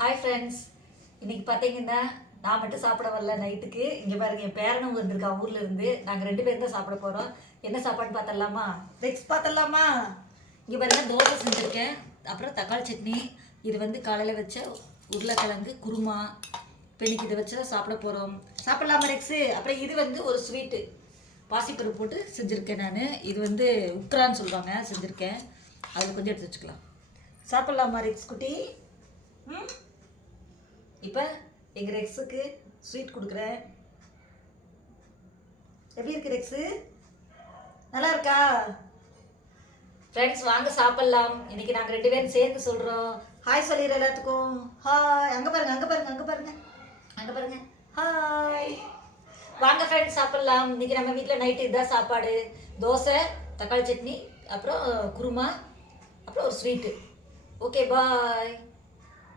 Hi friends, இன்னைக்கு பார்த்தீங்கன்னா நான் மட்டும் சாப்பிட வரல நைட்டுக்கு. இங்கே பாருங்க, என் பேரனும் வந்திருக்கான் ஊர்ல இருந்து. நாங்கள் 2 பேரும் தான் சாப்பிட போகிறோம். என்ன சாப்பாடுன்னு பார்த்தலாமா? நெக்ஸ்ட் பார்த்தலாமா? இங்கே பாருங்க, தோசை செஞ்சுருக்கேன், அப்புறம் தக்காளி சட்னி. இது வந்து காலையில் வச்ச உருளைக்கிழங்கு குருமா. இப்போ இன்னைக்கு இதை வச்சு தான் சாப்பிட போகிறோம். சாப்பிடலாமா ரெக்ஸு? அப்புறம் இது வந்து ஒரு ஸ்வீட்டு பாசிப்பருப்பு போட்டு செஞ்சுருக்கேன் நான். இது வந்து உக்ரான்னு சொல்லுவாங்க, செஞ்சுருக்கேன். அதில் கொஞ்சம் எடுத்து வச்சுக்கலாம். சாப்பிட்லாமா ரெக்ஸ் குட்டி? இப்போ எங்கள் ரெக்ஸுக்கு ஸ்வீட் கொடுக்குறேன். எப்படி இருக்கு ரெக்ஸு? நல்லா இருக்கா? ஃப்ரெண்ட்ஸ் வாங்க சாப்பிட்லாம். இன்னைக்கு நாங்கள் 2 பேரும் சேர்ந்து சொல்கிறோம். ஹாய் சொல்லிடுற எல்லாத்துக்கும். ஹாய். அங்கே பாருங்க, அங்கே பாருங்க, அங்கே பாருங்க, அங்கே பாருங்க. ஹாய். வாங்க ஃப்ரெண்ட்ஸ் சாப்பிட்லாம். இன்னைக்கு நம்ம வீட்டில் நைட்டு இதுதான் சாப்பாடு. தோசை, தக்காளி சட்னி, அப்புறம் குருமா, அப்புறம் ஒரு ஸ்வீட்டு. Okay bye.